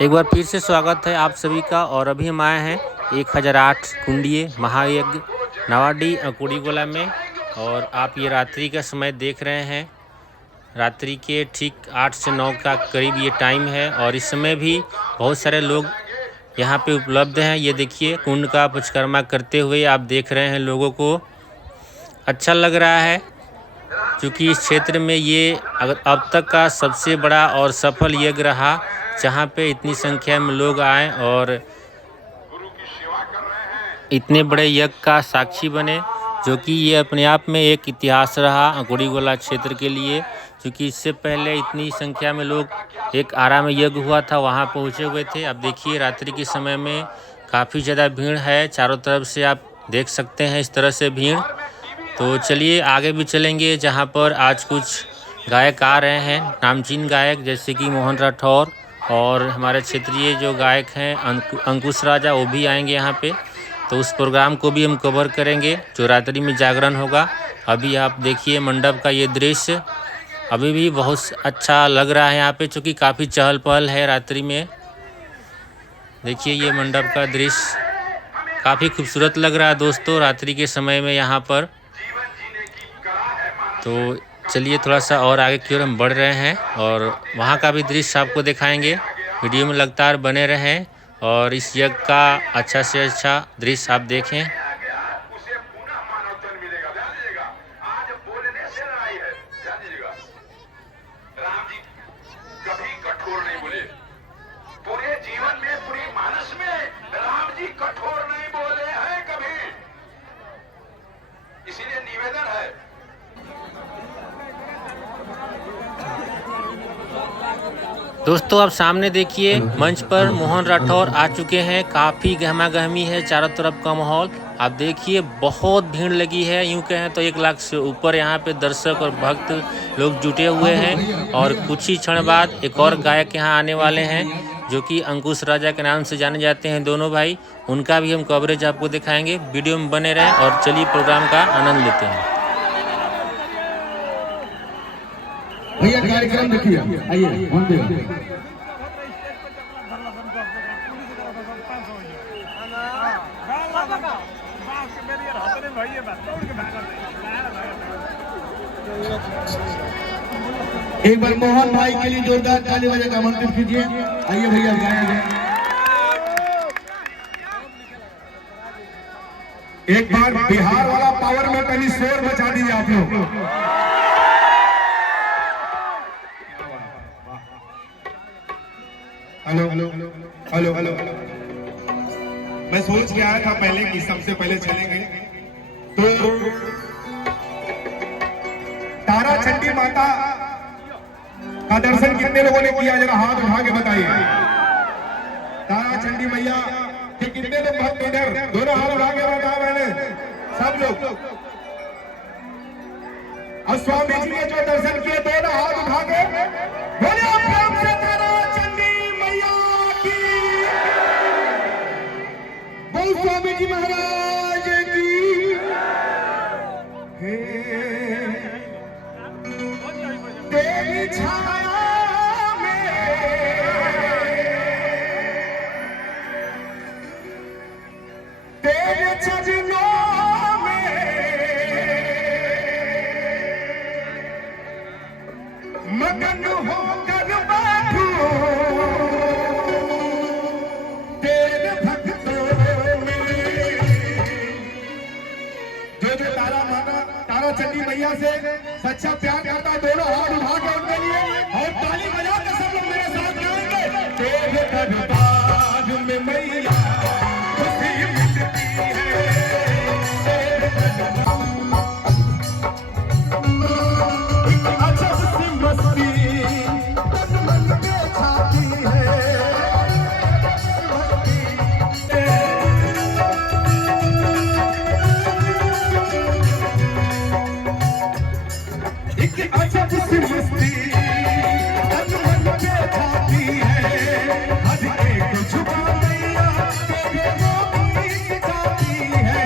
एक बार फिर से स्वागत है आप सभी का। और अभी हम आए हैं 1008 कुंडीय महायज्ञ नवाडी कुड़ीगोला में। और आप ये रात्रि का समय देख रहे हैं। रात्रि के ठीक 8 से 9 का करीब ये टाइम है और इस समय भी बहुत सारे लोग यहाँ पे उपलब्ध हैं। ये देखिए कुंड का परिक्रमा करते हुए आप देख रहे हैं। लोगों को अच्छा लग रहा है क्योंकि इस क्षेत्र में ये अब तक का सबसे बड़ा और सफल यज्ञ रहा, जहाँ पे इतनी संख्या में लोग आए और इतने बड़े यज्ञ का साक्षी बने, जो कि ये अपने आप में एक इतिहास रहा कुड़ीगोला क्षेत्र के लिए। क्योंकि इससे पहले इतनी संख्या में लोग एक आरा में यज्ञ हुआ था, वहाँ पहुँचे हुए थे। अब देखिए रात्रि के समय में काफ़ी ज़्यादा भीड़ है, चारों तरफ से आप देख सकते हैं इस तरह से भीड़। तो चलिए आगे भी चलेंगे, जहाँ पर आज कुछ गायक आ रहे हैं, नामचीन गायक जैसे कि मोहन राठौर और हमारे क्षेत्रीय जो गायक हैं अंकुश राजा, वो भी आएंगे यहाँ पे। तो उस प्रोग्राम को भी हम कवर करेंगे जो रात्रि में जागरण होगा। अभी आप देखिए मंडप का ये दृश्य अभी भी बहुत अच्छा लग रहा है यहाँ पे, चूँकि काफ़ी चहल पहल है रात्रि में। देखिए ये मंडप का दृश्य काफ़ी खूबसूरत लग रहा है दोस्तों रात्रि के समय में यहाँ पर। तो चलिए थोड़ा सा और आगे की ओर हम बढ़ रहे हैं और वहाँ का भी दृश्य आपको दिखाएंगे। वीडियो में लगातार बने रहें और इस यज्ञ का अच्छा से अच्छा दृश्य आप देखें। दोस्तों आप सामने देखिए मंच पर मोहन राठौर आ चुके हैं। काफ़ी गहमा गहमी है चारों तरफ का माहौल। आप देखिए बहुत भीड़ लगी है, यूँ कहें तो 1 लाख से ऊपर यहाँ पे दर्शक और भक्त लोग जुटे हुए हैं। और कुछ ही क्षण बाद एक और गायक यहाँ आने वाले हैं जो कि अंकुश राजा के नाम से जाने जाते हैं दोनों भाई। उनका भी हम कवरेज आपको दिखाएंगे, वीडियो में बने रहें और चलिए प्रोग्राम का आनंद लेते हैं। भैया कार्यक्रम देखिए, आइए ऑन दे। एक बार मोहन भाई के लिए जोरदार ताली बजा के आमंत्रित कीजिए। आइए भैया गाएंगे। एक बार बिहार वाला पावर में कहीं शोर मचा दीजिए आप लोग। Hello hello hello hello. मैं सोच के आया था पहले कि सबसे पहले चलेंगे तो तारा चंडी माता का दर्शन कितने लोगों ने किया, जरा हाथ उठा के बताइए। तारा चंडी मैया के कितने लोग भक्त इधर दोनों हाथ उठा के बता मैंने सब लोग। और स्वामी जी ने जो दर्शन किए दोनों हाथ उठा के बोले आप प्रेम से तारा स्वामी जी महाराज की। तेरी छाया में तेरे चरणों में मगन होकर बैठूं तेरे भक्तों में। जो तारा चंडी मैया से सच्चा प्यार करता है दोनों हाथ उठा के उनके लिए और ताली बजा के सब लोग मेरे साथ गाएंगे। तेरे दरबार में मैया खुशी मिलती है, तेरे दरबार एक अजब सी मस्ती तन मन में छाती है। अजब सी मस्ती तन मन में छाती है। हर एक झुका मैया तेरे नाम की जाती है।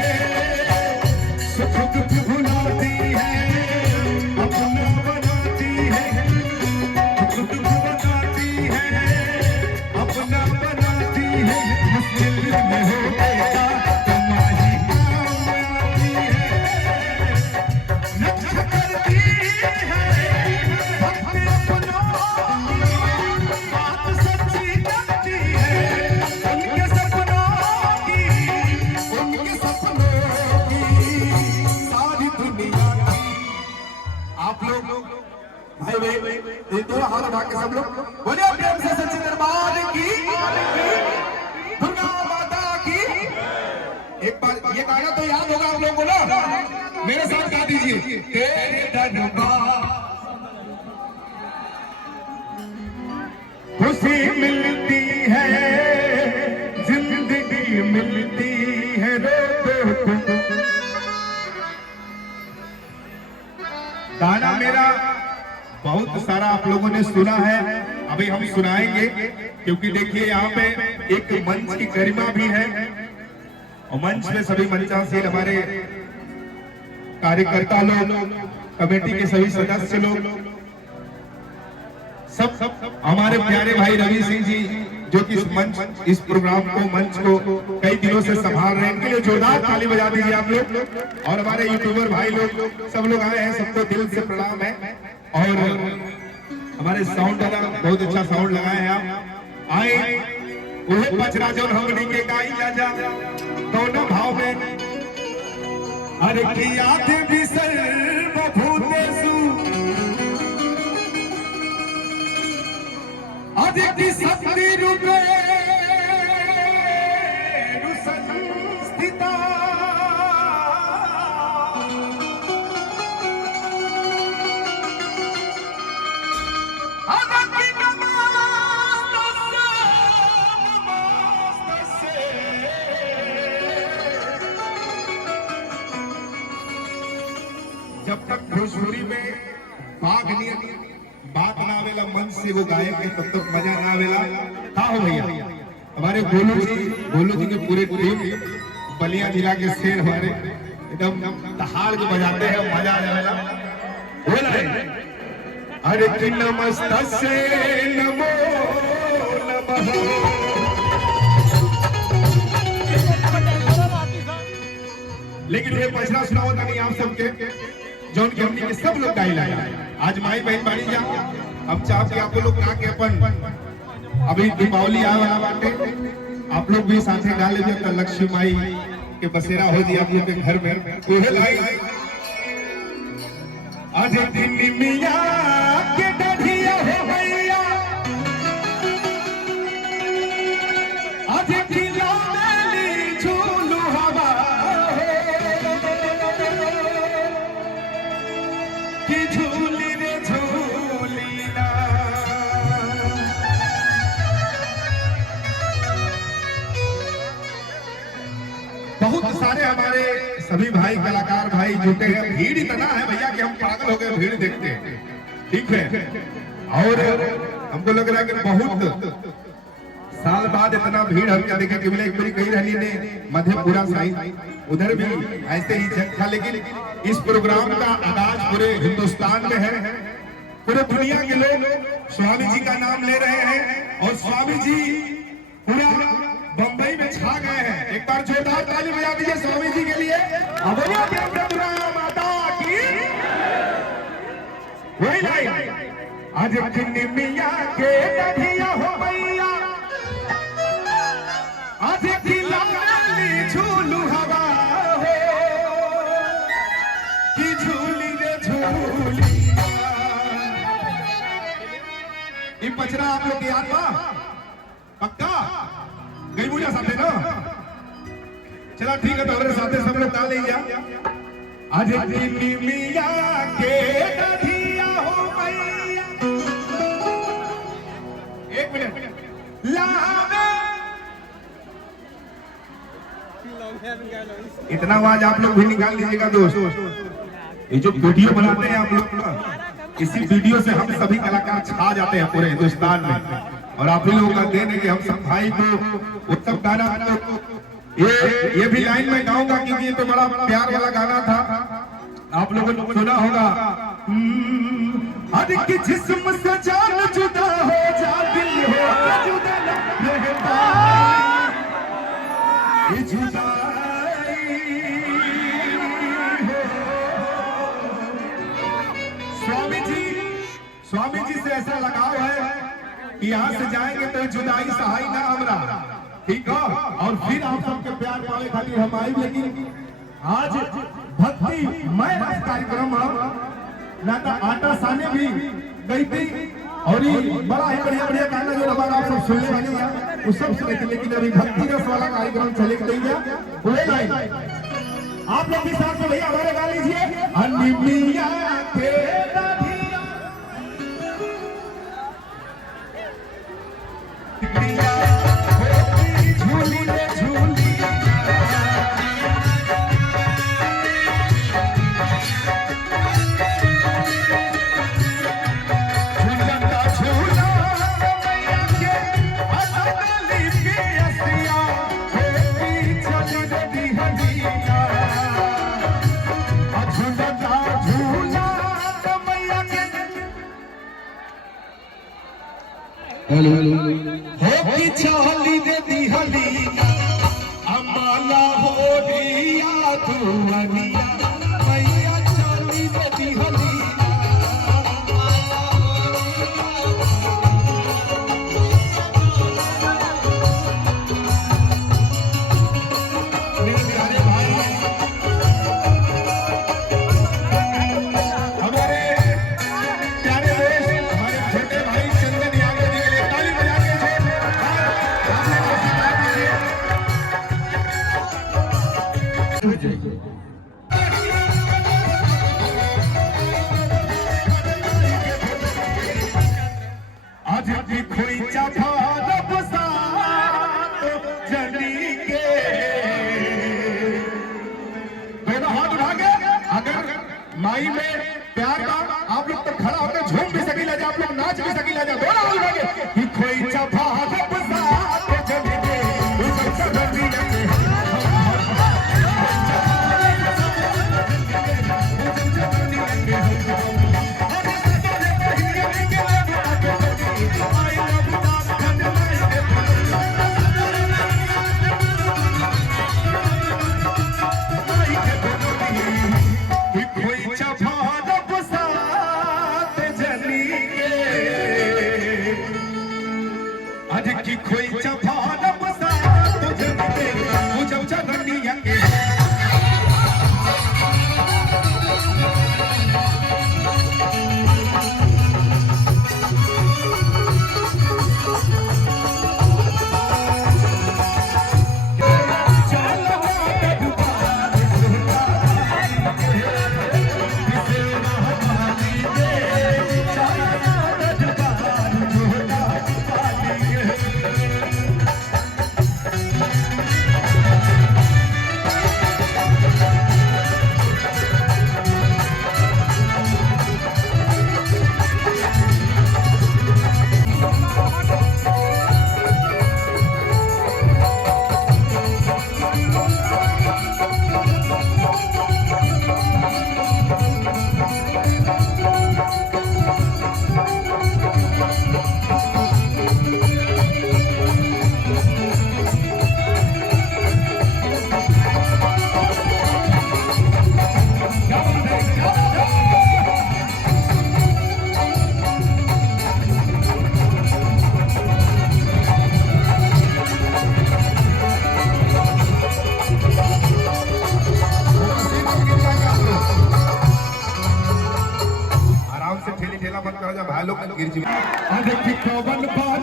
सुख दुख भुलाती है, अपना बनाती है। भाई भाई ये दोनों हाथ उठा के सब लोग बोलिए प्रेम से सच्चे दरबार की, दुर्गा माता की। एक बार ये गाना तो याद होगा आप लोगों को ना, मेरे साथ गा दीजिए। तेरे दरबार खुशी मिलती है, जिंदगी मिलती है रो। गाना मेरा बहुत सारा आप लोगों ने सुना है, अभी हम सुनाएंगे, क्योंकि देखिए यहाँ पे एक मंच की गरिमा भी है और मंच में सभी मंचासीन हमारे कार्यकर्ता लोग, कमेटी के सभी सदस्य लोग, सब हमारे प्यारे भाई रवि सिंह जी जो कि इस प्रोग्राम को, मंच को कई दिनों से संभाल रहे हैं, इनके लिए जोरदार ताली बजा दीजिए आप लोग। और हमारे यूट्यूबर भाई लोग सब लोग आए हैं, सबको दिल से प्रणाम है। और हमारे साउंड वाला बहुत अच्छा साउंड लगाए हैं आप। आए वही पचरा जो हमनी के गाई जा दोनों भाव में, अरे की याद भी सर्वभूतेषु आदित्य शक्ति रूपे संस्थिता, जब तक भोजपुरी में बाघ नियत बात ना आवेला मन से वो गायक है, तब तक मजा ना आवेला। का हो भैया हमारे गोलू जी के पूरे टीम बलिया जिला के शेर हमारे एकदम दहाड़ के बजाते हैं, मजा आ जाएगा। बोल रहे अरे कि नमस्तस्ये नमो नमः, लेकिन ये पचरा सुना होता नहीं आप सबके जौन के हमनी के सब लोग गाई लाया। आज माई बहन बाड़ी जा, हम चाह के आप लोग गा के अपन अभी दीपावली आया वाला बाटे, आप लोग भी साथे गा लीजिए तो लक्ष्मी माई के बसेरा हो जी आप लोग के घर में। ओहे लाई आज दिन मिया के डढ़िया हो भैया, आज खिलौने झूलू हवा की झूली रे झूली ना। बहुत सारे हमारे सभी भाई कलाकार भाई जुटे हैं, भीड़ इतना है भैया कि हम पागल हो गए भीड़ देखते हैं, ठीक है। और हमको लग रहा है कि बहुत साल बाद इतना भीड़ हम क्या देखे कि मिले। एक बारी कही रहनी ने मधेपुरा साइड उधर भी ऐसे ही जग था, लेकिन इस प्रोग्राम का आगाज पूरे हिंदुस्तान में है, पूरे दुनिया के लोग स्वामी जी का नाम ले रहे हैं और स्वामी जी पूरा बंबई में छा गए हैं। एक बार जोरदार ताली बजा दीजिए स्वामी जी के लिए। दुर्गा माता की। वही लाइन आज मिया के डढ़िया हो भैया, आज खिलौने झूलू हवा हो कि झूली रे झूली। ये पचरा आप लोग याद बा पक्का गई पूजा साथे ना, चला ठीक है तो हमारे साथे सब लोग गा लीजिए। आज मिया के डढ़िया हो भैया, एक मिनट लावे इतना आवाज आप लोग भी निकाल लीजिएगा दोस्त। ये जो वीडियो बनाते हैं आप लोग ना, इसी वीडियो से हम सभी कलाकार छा जाते हैं पूरे हिंदुस्तान में। और आप ही लोगों का देन है कि हम सब भाई को उत्तम गाना, ये भी लाइन में गाऊंगा क्योंकि ये तो बड़ा प्यार वाला गाना था, आप लोगों ने सुना होगा। हर की जिस्म से जान जुदा हो जा, दिल हो जुदा रहता ये जुदाई हो। स्वामी जी से ऐसा लगाव है कि यहाँ से जाएंगे तो जुदाई सहाय ना हमरा, ठीक है। और फिर आप सबके प्यार पावे खातिर हम आए, लेकिन आज भक्ति मैं कार्यक्रम ना तो आटा साने भी गई थी और ये बड़ा ही बढ़िया बढ़िया गाना जो रहा आप सब सुनने वाले हैं वो सब सुने थे, लेकिन अभी भक्ति रस वाला कार्यक्रम चले गई है वो लाइन आप लोग भी साथ में भैया हमारे गा लीजिए। अनिमिया तेरा धिया झूली रे झूली हेलो होगी चाली दे दिहली अमाला हो रिया दुनिया मैया चाली दे दिहली मेरे प्यारे भाई हमारे प्यारे दोस्त हमारे छोटे भाई चंदन यादव जी के लिए ताली बजा के आज भी खोई चाफा रब साथ जली के दोनों हाथ उठा के अगर माई में प्यार का आप लोग तो खड़ा होकर झूम भी सकी ला आप लोग नाच भी सकी ला दोनों हाथ उठा के कि खोई चाफा रब साथ जली के उस जली के खोई चफा रब साथ जली के मुझे चलनी यंगे भाई लोग गिर जी अरे कि पवन पान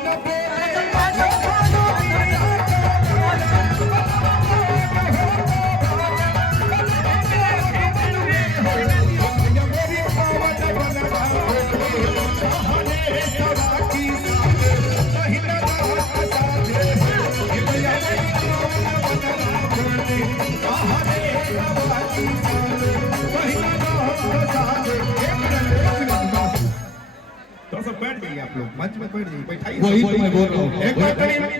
बैठ जाइए आप लोग मंच में बैठ जाइए बैठाइए वही तो मैं बोल रहा हूँ एक बार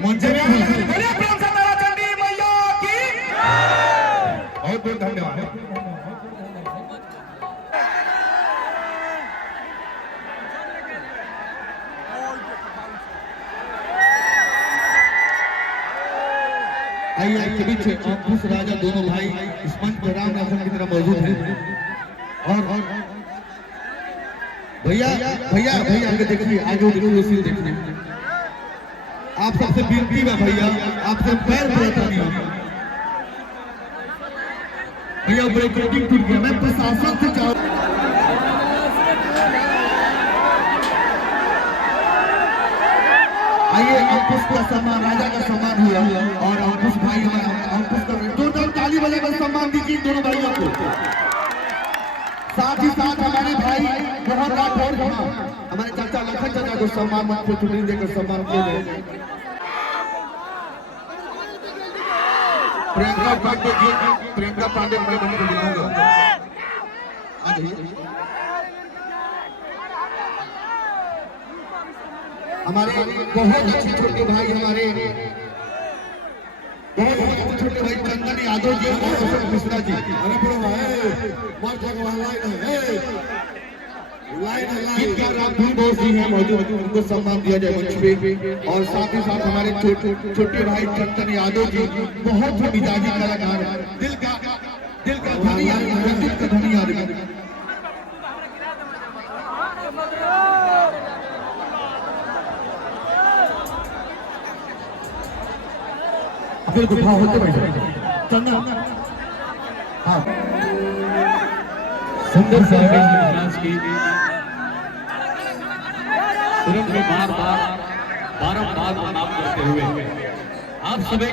मंच में बड़े प्रेम से तारा चंडी मैया की बहुत बहुत धन्यवाद। आइए के बीच अंकुश राजा दोनों भाई इस मंच पर राम राशन की तरह मौजूद हैं और भैया भैया भैया आगे देखिए आगे देखिए सीन देखिए आप सबसे विनती है भैया आपसे पैर पड़ता नहीं भैया ब्रेकिंग टूट गया मैं प्रशासन से चाहूँ आइए अंकुश का सम्मान, राजा का सम्मान हुआ और अंकुश भाई अंकुश का दो ताली बजाकर सम्मान दीजिए दोनों भाइयों को। साथ ही साथ हमारे भाई मोहन राठौर हमारे चाचा लखन चाचा को सम्मान मंत्र चुटकी देकर सम्मान किए गए। प्रियंका पांडे जी, प्रियंका पांडे बड़े बने को मिलूंगा। हमारे बहुत अच्छे छोटे भाई, हमारे बहुत छोटे भाई चंदन यादव जी और अशोक मिश्रा जी। अरे बड़ो रामपुर बोस जी हैं मौजूद, उनको सम्मान दिया जाए मंच पे। और साथ ही साथ हमारे छोटे भाई चंदन यादव जी बहुत ही मिजाजी कलाकार, दिल का धनी आदमी, दिल का धनी आदमी। बिल्कुल हाँ होते बैठे चंदन। हाँ सुंदर साहब महाराज की तुरंत में बारंबार प्रणाम करते हुए आप सभी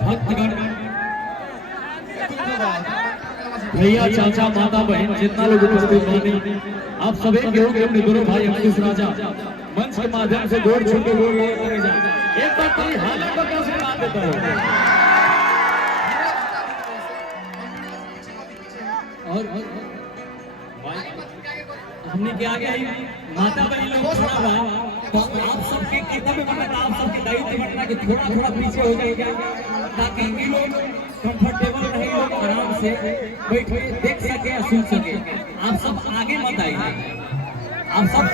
भक्तगण, भैया चाचा माता बहन जितना लोग उपस्थित हैं, आप सभी के होंगे अपने दोनों भाई अंकुश राजा मंच के माध्यम से गोड़ छू के गोड़ लगा जाए। एक बार कोई हालत को कैसे मान देता है। और हमने क्या गया माता बहन लोग खड़ा हुआ, तो आप सबके कर्तव्य बनता, आप सबके दायित्व बनता कि थोड़ा थोड़ा पीछे हो जाएगा ताकि ये लोग कंफर्टेबल रहे, लोग आराम से बैठ के देख सके सुन सके। आप सब आगे मत आइए, आप सब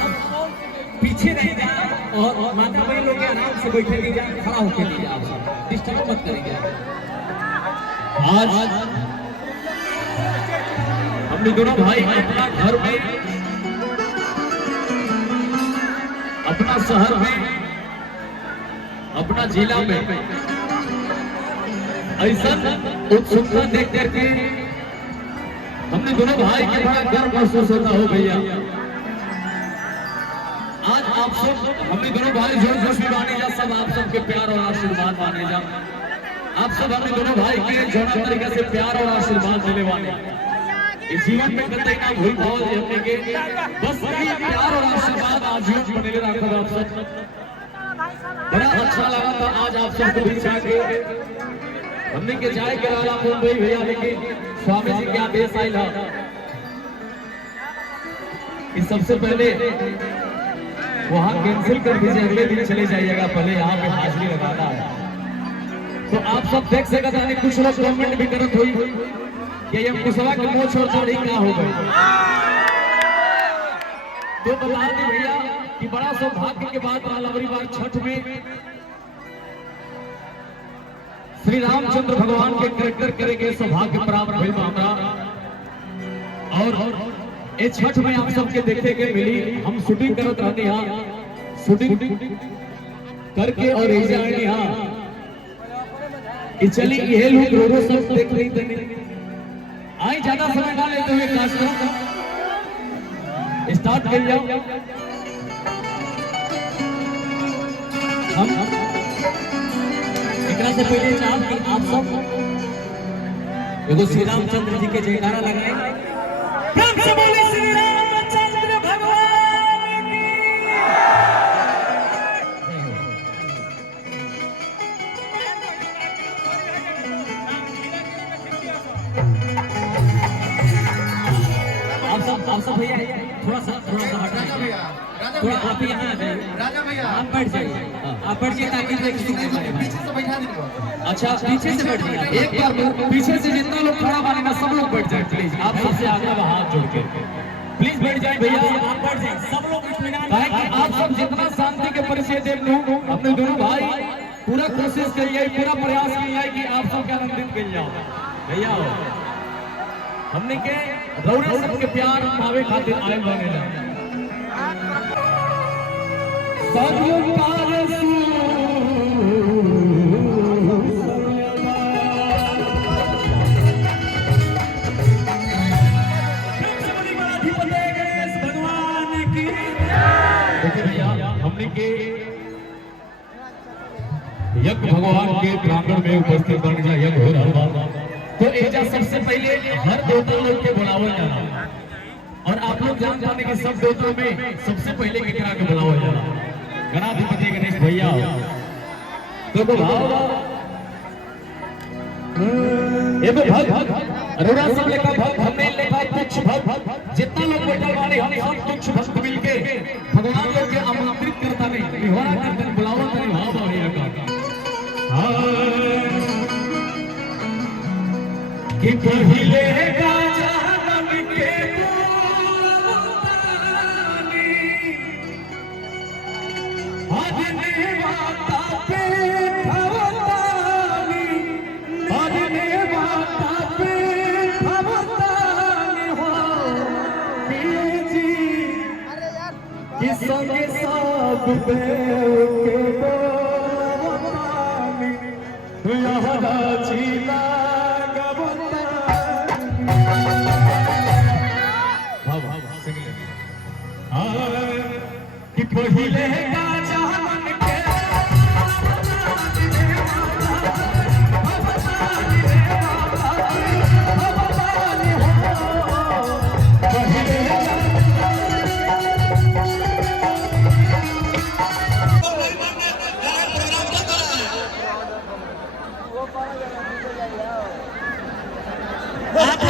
पीछे रह जाए और माता बहन लोग आराम से बैठे नहीं जाए, खड़ा होकर नहीं जाए, आप सब डिस्टर्ब मत करेंगे। आज हमने दोनों भाई अपना घर में, अपना शहर में, अपना जिला में ऐसा उत्सुकता देख करके हमने दोनों भाई के बड़ा गर्व महसूस होता हो भैया। आज आप सब हमने दोनों भाई जोर जोश भी माने जा, सब आप सबके प्यार और आशीर्वाद माने जा। आप सब हमने दोनों भाई के जो तरीके से प्यार और आशीर्वाद मिले वाले इस जीवन में कतई ना भूल भाव हमने के बस यही प्यार और आशीर्वाद आजीवन बने रखा। आप सब बड़ा अच्छा लगा था आज आप सबको बीच आके हमने के जाए के वाला मुंबई भैया लेकिन स्वामी जी के आदेश आया कि सबसे पहले वहां कैंसिल कर दीजिए, अगले दिन चले जाइएगा, पहले यहाँ पे हाजिरी लगाना है। तो आप सब देख सकते हैं कुछ लोग कमेंट भी करत हुई कि ये कुशवा के मोछ और दाढ़ी क्या हो गई। तो बता दें भैया कि बड़ा सौभाग्य के बाद अगली बार छठ में श्री रामचंद्र भगवान के कैरेक्टर करेंगे, सौभाग्य प्राप्त हुई हमरा। और ये छठ में आप सबके देखे के मिली, हम शूटिंग करत रहते यहाँ, शूटिंग करके और यहाँ चली ये लोग रोरो सब देख रही थे। आई ज्यादा समय ना लेते हुए कार्यक्रम स्टार्ट कर जाओ। हम एकरा से पहले चाहब कि आप सब एगो श्री रामचंद्र जी के जयकारा लगाएं। प्रेम से बोले श्री रामचंद्र भगवान की। आप सब भैया थोड़ा सा हटा भैया, थोड़ा आप यहाँ आ जाइए, राजा भैया आप बैठ जाइए, आप बैठ जाइए ताकि देख सकें हमारे भाई। पीछे से बैठा दीजिए। अच्छा पीछे से बैठ जाइए, एक बार पीछे से जितना लोग खड़ा माने ना सब लोग बैठ जाए प्लीज। आप सबसे आगे हाथ जोड़ के प्लीज बैठ जाए भैया, आप बैठ जाए सब लोग इत्मीनान। आप सब जितना शांति के परिचय दे लूं अपने दोनों भाई पूरा कोशिश करिए, पूरा प्रयास किया कि आप सबके आनंदित कर जाओ भैया। हमने के रौरे सबके प्यार पावे खातिर आए बने जा साथियों भगवान की। देखिए भैया हमने के यज्ञ भगवान के प्रांगण में उपस्थित बन जा यज्ञ हो रहा बा। तो एजा सबसे पहले हर देवता लोग के बुलावल जाला और आप लोग जान पाते कि सब देवताओं में सबसे पहले केकरा के बुलावल जाला गणाधिपति गणेश भैया। तो भाव एगो भक्त अरोड़ा सब लेखा भक्त हमने लेखा तुच्छ भक्त जितना लोग बैठल वाले हम सब तुच्छ भक्त मिलके भगवान लोग के आमंत्रित करता नहीं निहोरा करते बुलावा तनी भाव भैया का कि पहिले राजा बन के आदने माता पे भवतानी आदने माता पे भवतानी हो जी कि संगे सब देव के भवतानी यहरा चीला कि पहिले राजा बन के आप